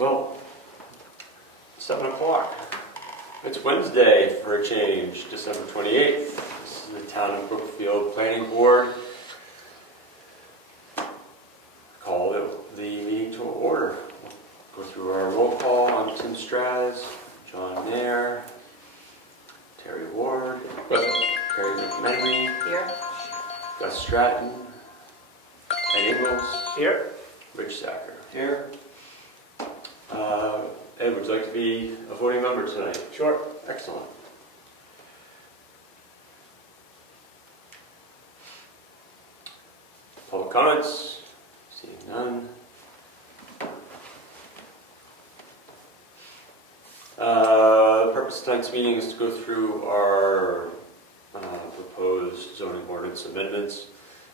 Well, 7 o'clock. It's Wednesday for a change, December 28th. This is the Town of Brookfield Planning Board. Call the meeting to order. We'll go through our roll call. I'm Tim Straz, John Nair, Terry Ward, Terry McMenemy, Here. Gus Stratton, Ed Ingalls, Here. Rich Sacker. Here. Ed, would you like to be a voting member tonight? Sure. Excellent. Public comments? Seeing none. The purpose of tonight's meeting is to go through our proposed zoning ordinance amendments.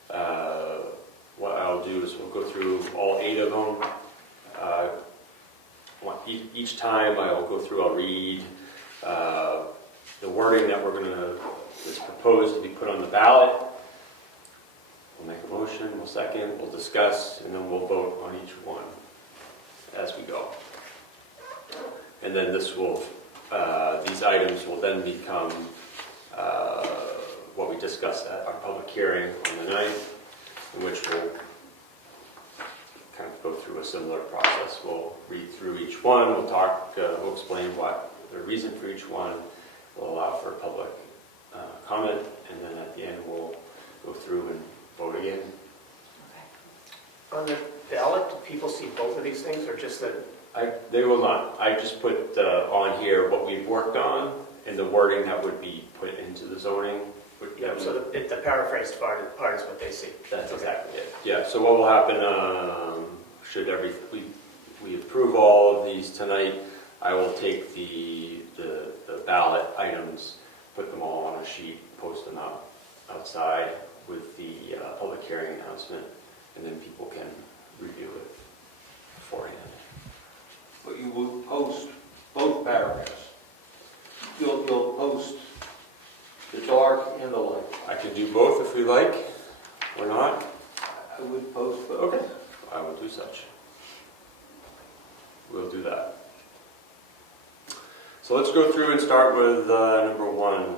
What I'll do is we'll go through all 8 of them. Each time I will go through, I'll read the wording that is proposed to be put on the ballot. We'll make a motion, we'll second, we'll discuss, and then we'll vote on each one as we go. And then these items will then become what we discussed at our public hearing on the 9th, in which we'll kind of go through a similar process. We'll read through each one, we'll explain what the reason for each one, we'll allow for public comment, and then at the end we'll go through and vote again. Okay. On the ballot, do people see both of these things, or just that? They will not. I just put on here what we've worked on and the wording that would be put into the zoning. So the paraphrased part is what they see. That's exactly it. Yeah, so what will happen, should we approve all of these tonight, I will take the ballot items, put them all on a sheet, post them out outside with the public hearing announcement, and then people can review it beforehand. But you will post both paragraphs. You'll post the dark and the light. I can do both if we like, or not. I would post both. Okay, I will do such. We'll do that. So let's go through and start with number 1.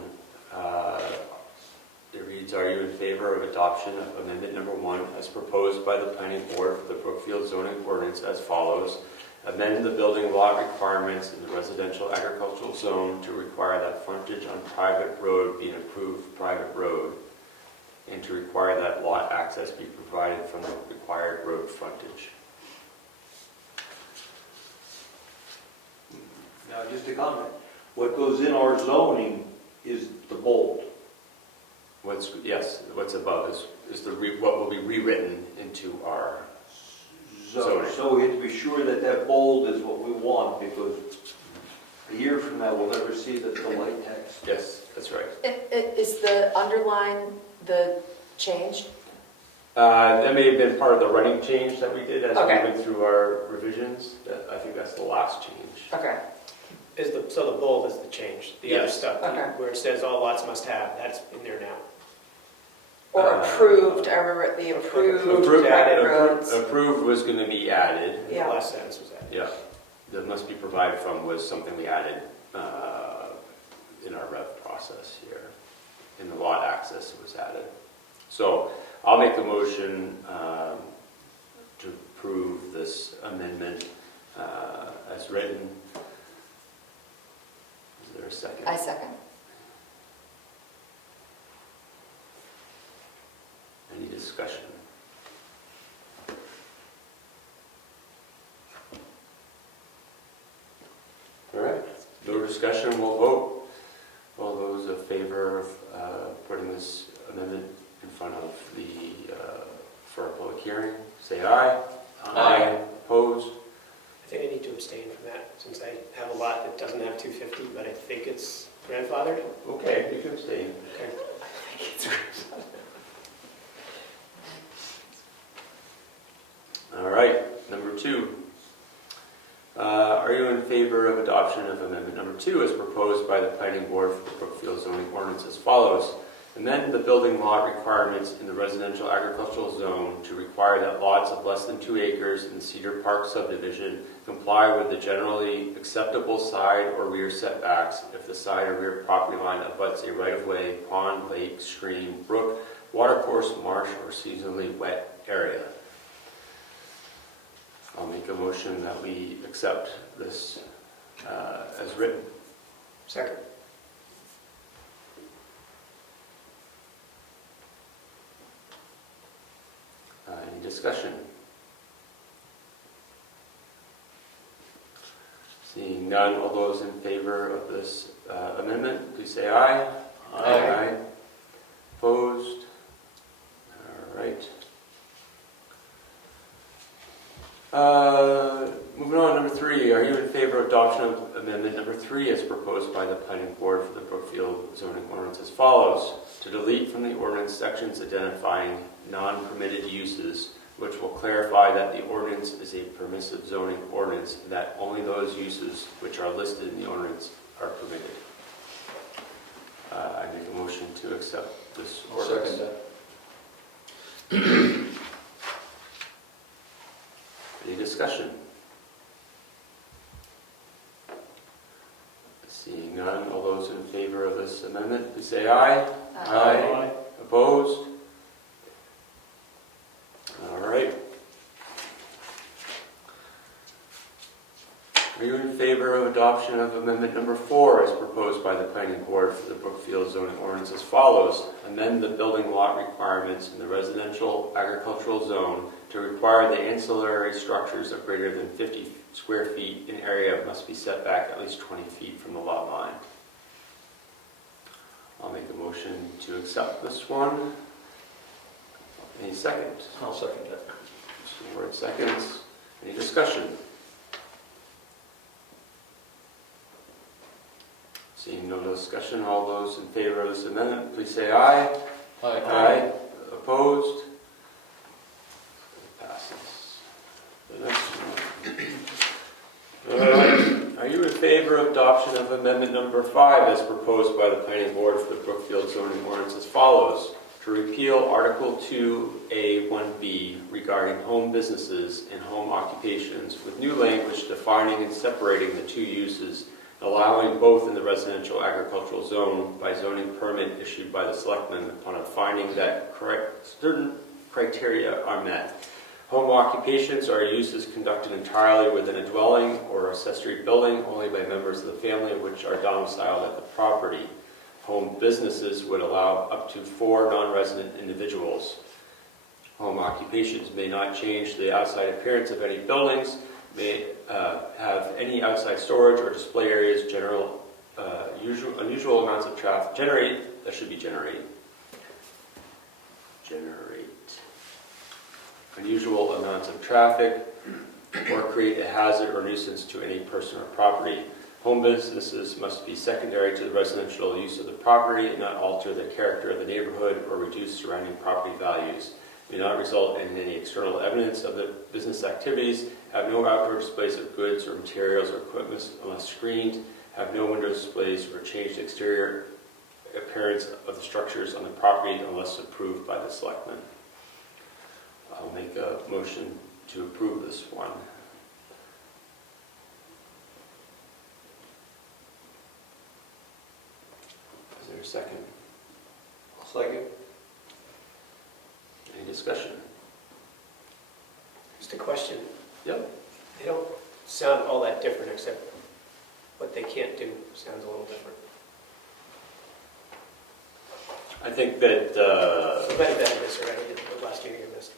It reads, are you in favor of adoption of amendment number 1 as proposed by the Planning Board for the Brookfield zoning ordinance as follows? Amend the building lot requirements in the residential agricultural zone to require that frontage on private road be an approved private road, and to require that lot access be provided from the required road frontage. Now, just a comment. What goes in our zoning is the bold. What's above is what will be rewritten into our zoning. So we have to be sure that that bold is what we want, because a year from now we'll never see the light text. Yes, that's right. Is the underline the change? That may have been part of the running change that we did as Okay. we went through our revisions. I think that's the last change. Okay. So the bold is the change. The other Yes. stuff, Okay. where it says all lots must have, that's in there now. Or approved, I remember the approved Approved, private added, roads. Approved was going to be added. The Yeah. last sentence was that. Yeah. That must be provided from was something we added in our rev process here. In the lot access was added. So I'll make the motion to approve this amendment as written. Is there a second? I second. Any discussion? All right, no discussion, we'll vote. All those in favor of putting this amendment in front of for a public hearing, say aye. Aye. Opposed? I think I need to abstain from that, since I have a lot that doesn't have 250, but I think it's grandfathered. Okay, you can abstain. Okay. All right, number 2. Are you in favor of adoption of amendment number 2 as proposed by the Planning Board for the Brookfield zoning ordinance as follows? Amend the building lot requirements in the residential agricultural zone to require that lots of less than 2 acres in the Cedar Park subdivision comply with the generally acceptable side or rear setbacks if the side or rear property line abuts a right-of-way, pond, lake, stream, brook, watercourse, marsh, or seasonally wet area. I'll make a motion that we accept this as written. Second. Any discussion? Seeing none, all those in favor of this amendment, please say aye. Aye. Opposed? All right. Moving on, number 3, are you in favor of adoption of amendment number 3 as proposed by the planning board for the Brookfield zoning ordinance as follows? To delete from the ordinance sections identifying non-permitted uses, which will clarify that the ordinance is a permissive zoning ordinance and that only those uses which are listed in the ordinance are permitted. I make a motion to accept this I'll ordinance. second that. Any discussion? Seeing none, all those in favor of this amendment, please say aye. Aye. Opposed? All right. Are you in favor of adoption of amendment number 4 as proposed by the planning board for the Brookfield zoning ordinance as follows? Amend the building lot requirements in the residential agricultural zone to require the ancillary structures of greater than 50 square feet in area must be set back at least 20 feet from the lot line. I'll make a motion to accept this one. Any second? I'll second that. Mr. Ward seconds. Any discussion? Seeing no discussion, all those in favor of this amendment, please say aye. Aye. Opposed? Passes. The next one. All right. Are you in favor of adoption of amendment number 5 as proposed by the planning board for the Brookfield zoning ordinance as follows? To repeal Article 2A1B regarding home businesses and home occupations with new language defining and separating the two uses, allowing both in the residential agricultural zone by zoning permit issued by the selectmen upon a finding that certain criteria are met. Home occupations are uses conducted entirely within a dwelling or accessory building only by members of the family which are domiciled at the property. Home businesses would allow up to 4 non-resident individuals. Home occupations may not change the outside appearance of any buildings, may have any outside storage or display areas, unusual amounts of traffic, generate unusual amounts of traffic, or create a hazard or nuisance to any person or property. Home businesses must be secondary to the residential use of the property and not alter the character of the neighborhood or reduce surrounding property values. May not result in any external evidence of the business activities, have no outdoor displays of goods or materials or equipment unless screened, have no window displays or change the exterior appearance of the structures on the property unless approved by the selectmen. I'll make a motion to approve this one. Is there a second? I'll second. Any discussion? Just a question. Yep. They don't sound all that different, except what they can't do sounds a little different. I think that You might have vetted this already, the last year you missed it.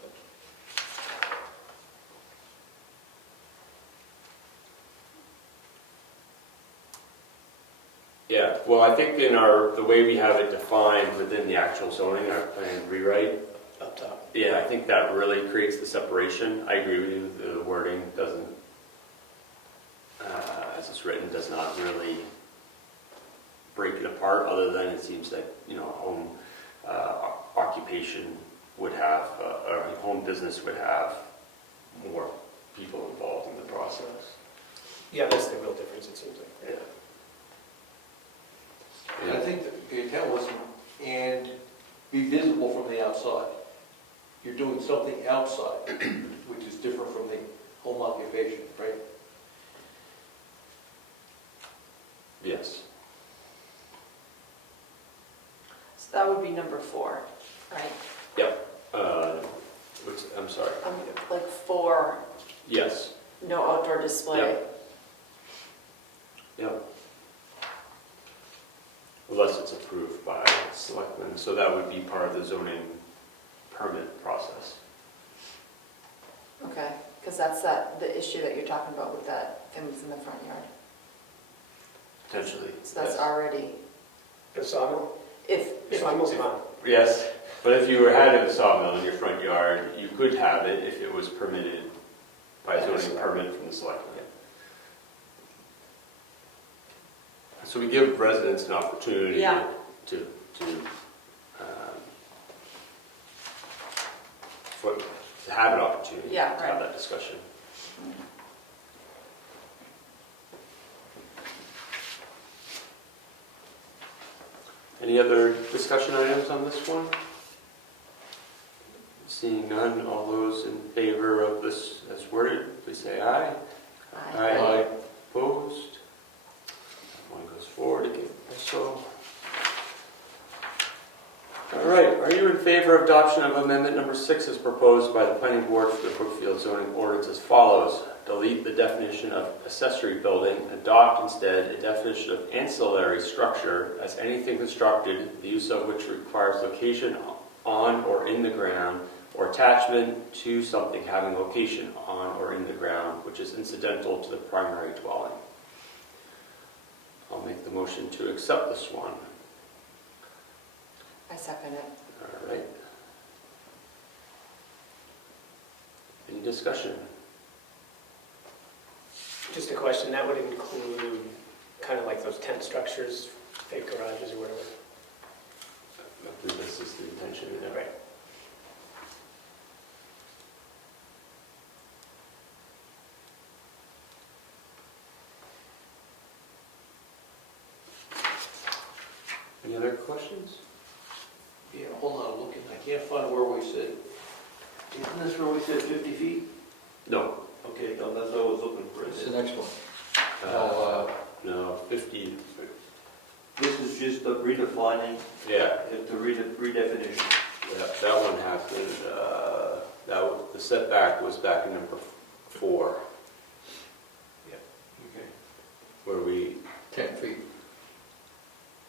yeah, well, I think in the way we have it defined within the actual zoning, our plan rewrite, Up top. yeah, I think that really creates the separation. I agree with you, the wording doesn't, as it's written, does not really break it apart, other than it seems that, home occupation would have, or home business would have more people involved in the process. Yeah, that's the real difference, it seems like. Yeah. I think the intent was, and be visible from the outside. You're doing something outside, which is different from the home occupation, right? Yes. So that would be number 4, right? I'm sorry. Like 4, Yes. no outdoor display. Yep. Unless it's approved by selectmen, so that would be part of the zoning permit process. Okay, because that's the issue that you're talking about with that things in the front yard. Potentially. So that's yes. already, The sawmill? if, Sawmill's fine. Yes, but if you had a sawmill in your front yard, you could have it if it was permitted by a zoning permit from the selectmen. So we give residents an opportunity Yeah. to have an opportunity Yeah, to right. have that discussion. Any other discussion items on this one? Seeing none, all those in favor of this as worded, please say aye. Aye. Opposed? One goes forward again also. All right, are you in favor of adoption of amendment number 6 as proposed by the planning board for the Brookfield zoning ordinance as follows? Delete the definition of accessory building, adopt instead a definition of ancillary structure as anything constructed, the use of which requires location on or in the ground, or attachment to something having location on or in the ground, which is incidental to the primary dwelling. I'll make the motion to accept this one. I second it. All right. Any discussion? Just a question, that would include kind of like those tent structures, fake garages or whatever? I believe this is the intention. Yeah. Right. Any other questions? Yeah, hold on, I'm looking, I can't find where we said, isn't this where we said 50 feet? No. Okay, no, that's what I was looking for. It's the next one. No, 50. This is just the redefining, Yeah, the redefinition. that one happened. The setback was back in number 4, Okay. where we 10 feet.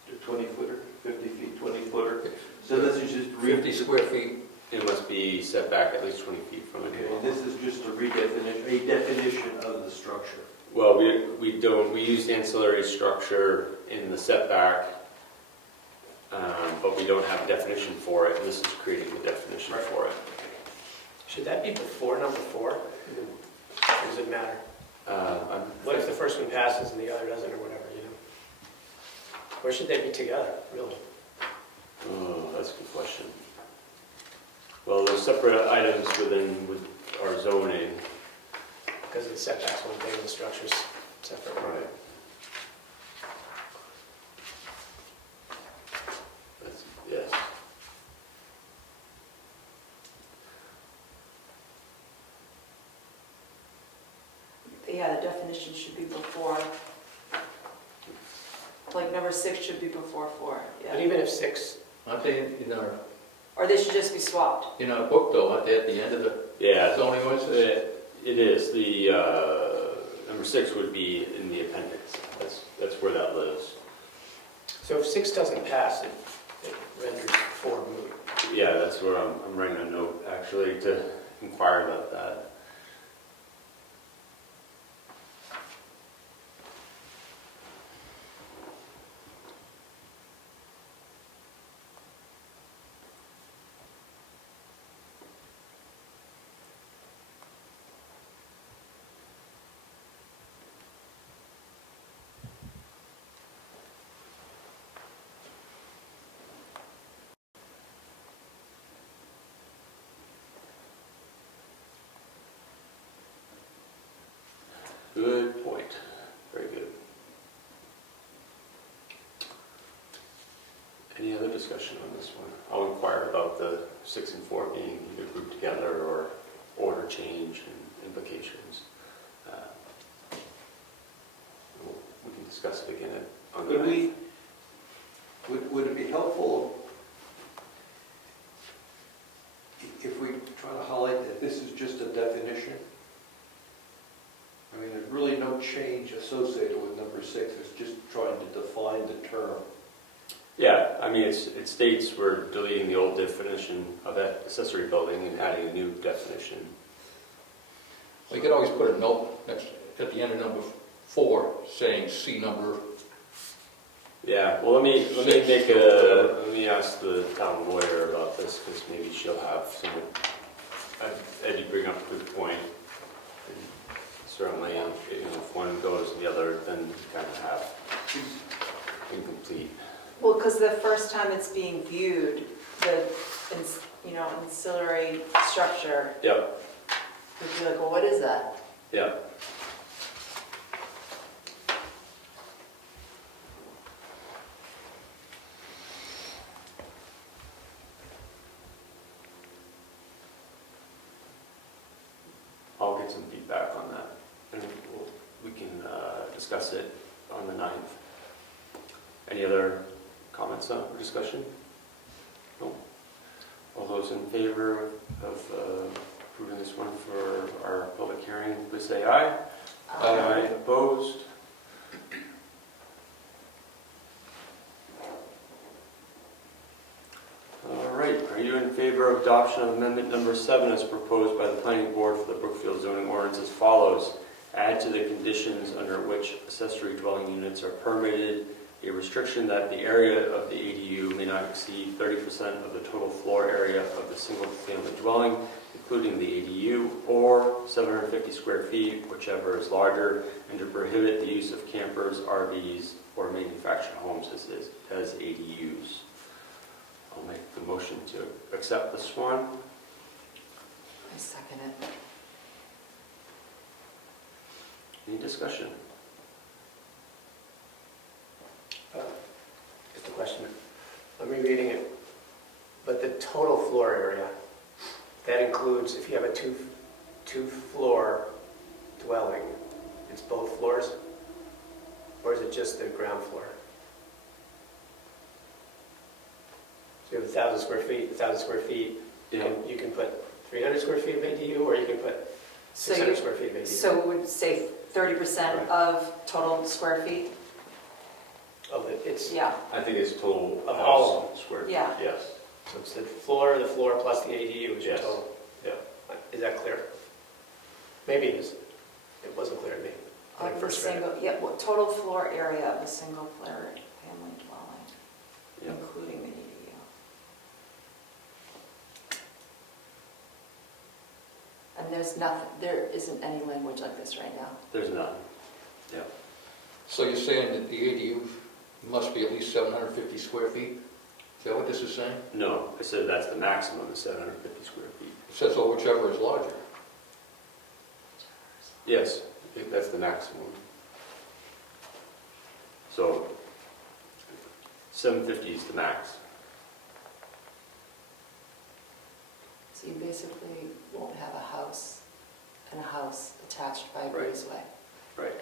The 20 footer, 50 feet, 20 footer. So this is just 50 square feet. it must be set back at least 20 feet from it. Okay, and this is just a redefinition, a definition of the structure. Well, we use ancillary structure in the setback, but we don't have a definition for it, and this is creating the definition for it. Should that be before number 4? Or does it matter? What if the first one passes and the other doesn't or whatever, you know? Or should they be together, really? Oh, that's a good question. Well, there's separate items with our zoning. Because the setback's one thing and the structure's separate. Right. Yes. Yeah, the definition should be before, like number 6 should be before 4, But yeah. even if 6, Aren't they Or they should just be swapped. in our book though, aren't they at the end of the Yeah, zoning ordinance? it is. The number 6 would be in the appendix. That's where that lives. so if 6 doesn't pass, it renders 4 moot. Yeah, that's where I'm writing a note actually to inquire about that. Good point. Very good. Any other discussion on this one? I'll inquire about the 6 and 4 being either grouped together or order change and implications. We can discuss it again on the Could 9th. would it be helpful if we try to highlight that this is just a definition? I mean, there's really no change associated with number 6, it's just trying to define the term. Yeah, I mean, it states we're deleting the old definition of that accessory building and adding a new definition. We could always put a note next, at the end of number 4, saying see number. Yeah, well, let me let me ask the town lawyer about this, because maybe she'll have some, Eddie bring up a good point. And certainly, if one goes and the other, then you kind of have incomplete. Well, because the first time it's being viewed, the, ancillary structure Yep, would be like, well, what is that? yep. I'll get some feedback on that, and we can discuss it on the 9th. Any other comments or discussion? No? All those in favor of approving this one for our public hearing, please say aye. Aye. Opposed? All right, are you in favor of adoption of amendment number 7 as proposed by the planning board for the Brookfield zoning ordinance as follows? Add to the conditions under which accessory dwelling units are permitted a restriction that the area of the ADU may not exceed 30% of the total floor area of the single-family dwelling, including the ADU, or 750 square feet, whichever is larger, and to prohibit the use of campers, RVs, or manufactured homes as ADUs. I'll make the motion to accept this one. I second it. Any discussion? Just a question. I'm rereading it. But the total floor area, that includes, if you have a two-floor dwelling, it's both floors? Or is it just the ground floor? So you have 1,000 square feet, 1,000 square feet. Yeah. You can put 300 square feet of ADU, or you can put 600 square feet of ADU. So it would say 30% Right. of total square feet? Of it, it's, Yeah, I think it's total Of all house square feet. Yeah. Yes. so it's the floor plus the ADU is your Yes. total. Yeah. Is that clear? Maybe it is. It wasn't clear to me when I of the first read it. single, well, total floor area of a single family dwelling, Yep. including the ADU. And there isn't any language like this right now. There's none. So you're saying that the ADU must be at least 750 square feet? Is that what this is saying? No, I said that's the maximum, is 750 square feet. It says, oh, whichever is larger. Yes, I think that's the maximum. So 750 is the max. So you basically won't have a house and a house attached by a Right. breezeway. Right.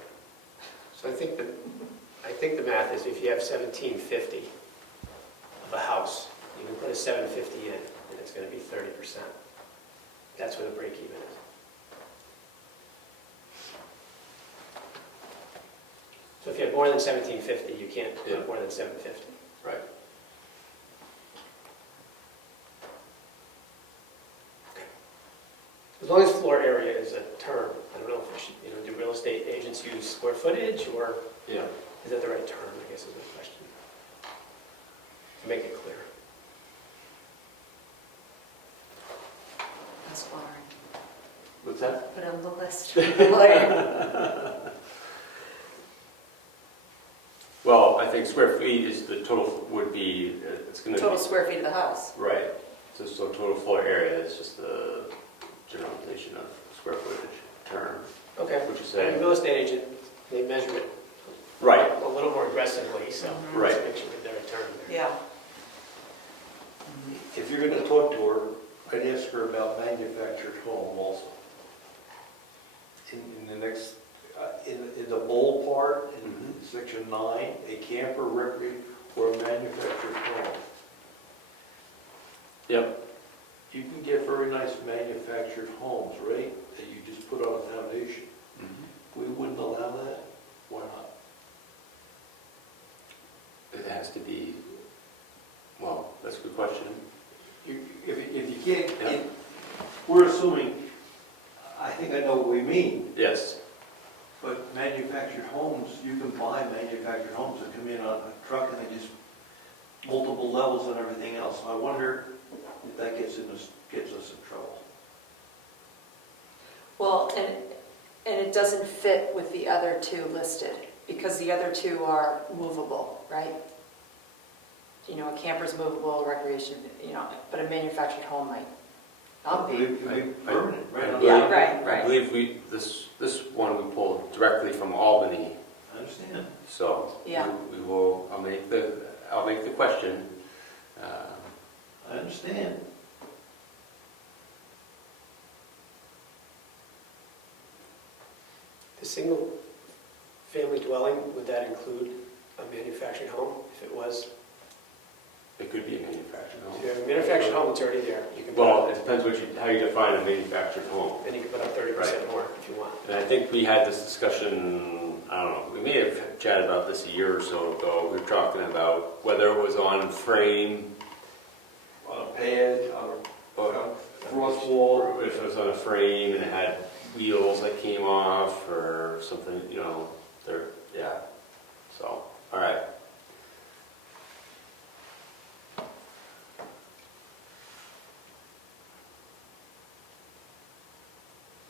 So I think the math is if you have 1750 of a house, you can put a 750 in, and it's going to be 30%. That's where the break even is. So if you have more than 1750, you can't Yeah. put more than 750. Right. As long as floor area is a term, I don't know if we should, do real estate agents use square footage, or Yeah. is that the right term, I guess is the question. To make it clear. Ask Lauren. What's that? Put on the list for the lawyer. Well, I think square feet is the total, would be, it's going to be... Total square feet of the house. Right. So total floor area is just the generalization of square footage term. Okay. Would you And say? a real estate agent, they measure it Right. a little more aggressively, so Mhm. Right. let's make sure we get the right term there. Yeah. If you're gonna talk to her, I'd ask her about manufactured home also. In the next, in the bold part, in section 9, a camper, recreation, or a manufactured home. Yep. You can get very nice manufactured homes, right, that you just put on a foundation. We wouldn't allow that? Why not? It has to be, well, that's a good question. If you can't, Yeah. we're assuming, I think I know what we mean, Yes. but manufactured homes, you can buy manufactured homes that come in on a truck and they just multiple levels and everything else. I wonder if that gets us in trouble. Well, and it doesn't fit with the other two listed, because the other two are movable, right? You know, a camper's movable, recreation, you know, but a manufactured home might not be. It would be permanent, right? Yeah, right, I believe this one we pulled directly from Albany, I understand. so Yeah. we will, I'll make the question. I understand. The single-family dwelling, would that include a manufactured home if it was? It could be a manufactured home. If you have a manufactured home, it's already there. You can put Well, up, it depends how you define a manufactured home. then you can put up 30% more if you want. And I think we had this discussion, I don't know, we may have chatted about this a year or so ago. We were talking about whether it was on frame, On a pad, on or a frost wall. or if it was on a frame and it had wheels that came off or something, you know, yeah. So, all right.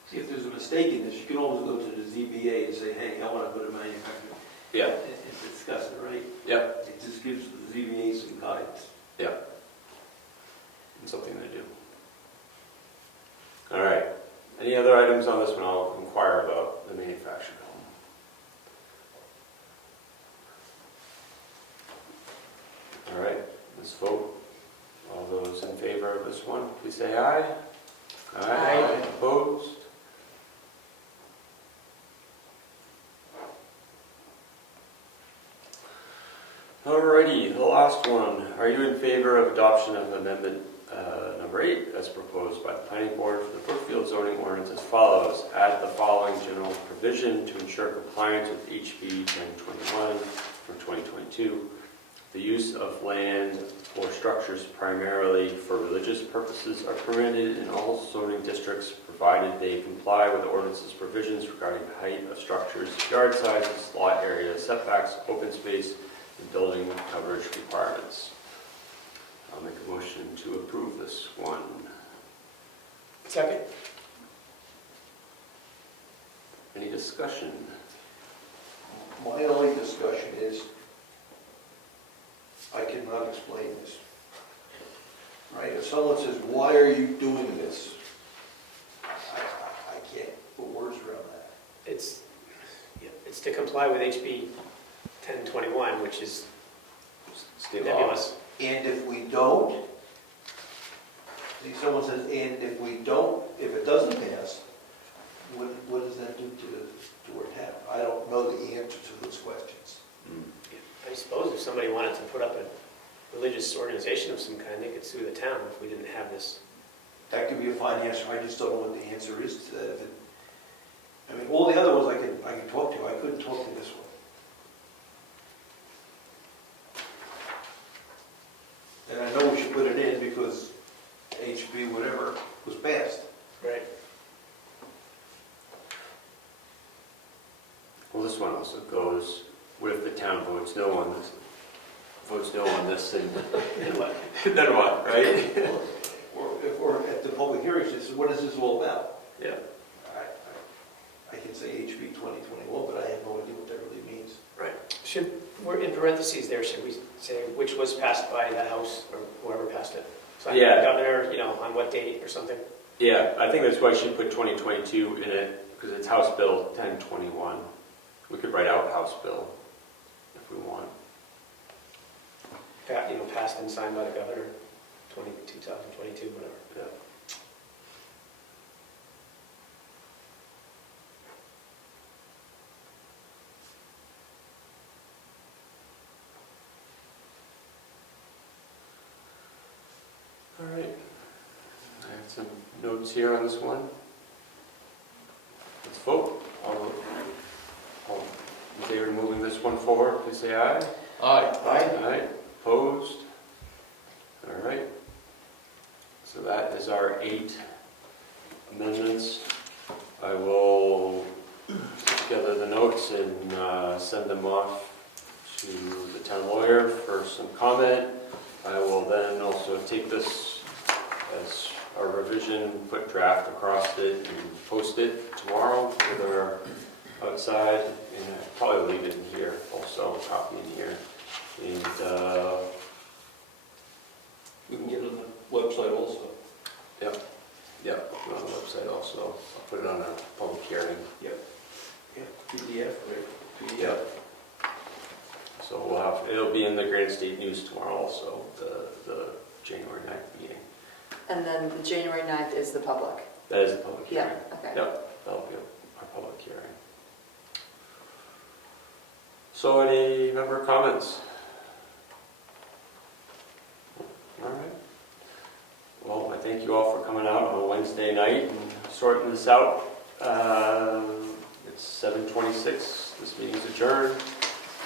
See, if there's a mistake in this, you can always go to the ZBA and say, hey, I want to put a manufactured. Yeah, And discuss it, right? yep, It just gives the ZBA some guidance. yep. It's something to do. All right. Any other items on this one? I'll inquire about the manufactured home. All right, let's vote. All those in favor of this one, please say aye. Aye. Opposed? Alrighty, the last one. Are you in favor of adoption of amendment number 8 as proposed by the planning board for the Brookfield zoning ordinance as follows? Add the following general provision to ensure compliance with HB 1021 from 2022. The use of land or structures primarily for religious purposes are permitted in all zoning districts provided they comply with the ordinance's provisions regarding height of structures, yard sizes, lot area, setbacks, open space, and building coverage requirements. I'll make a motion to approve this one. Second? Any discussion? My only discussion is, I cannot explain this. Right, if someone says, why are you doing this? I can't put words around that. It's to comply with HB 1021, which is State law. nebulous. And if we don't, see, someone says, and if we don't, if it doesn't pass, what does that do to our town? I don't know the answer to those questions. Mm. I suppose if somebody wanted to put up a religious organization of some kind, they could sue the town if we didn't have this. That could be a fine answer, I just don't know what the answer is to that. I mean, all the other ones I can talk to, I couldn't talk to this one. And I know we should put it in because HB whatever was passed. Right. Well, this one also goes, what if the town votes no on this? And And what? then what, right? Or at the public hearings, they said, what is this all about? Yeah. I can say HB 2021, but I have no idea what that really means. Right. We're in parentheses there, should we say which was passed by the House or whoever passed it? Signed by Yeah. the governor, on what date or something? Yeah, I think that's why she put 2022 in it, because it's House Bill 1021. We could write out House Bill if we want. Passed and signed by the governor, 2022, whatever. Yeah. All right. I have some notes here on this one. Let's vote. All in favor of moving this one forward, please say aye. Aye. Aye. Opposed? All right. So that is our 8 amendments. I will put together the notes and send them off to the town lawyer for some comment. I will then also take this as a revision, put draft across it, and post it tomorrow with our outside, and I'll probably leave it in here also, a copy in here. And We can get it on the website also. yeah, put it on the website also. I'll put it on a public hearing. Yeah, PDF, right? Yeah. So we'll have, it'll be in the Granite State News tomorrow also, the January 9th meeting. And then the January 9th is the public. That is the public hearing. Yeah, okay. Yep, that'll be our public hearing. So any member comments? All right. Well, I thank you all for coming out on a Wednesday night and sorting this out. It's 7:26. This meeting is adjourned.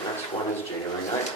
Next one is January 9th.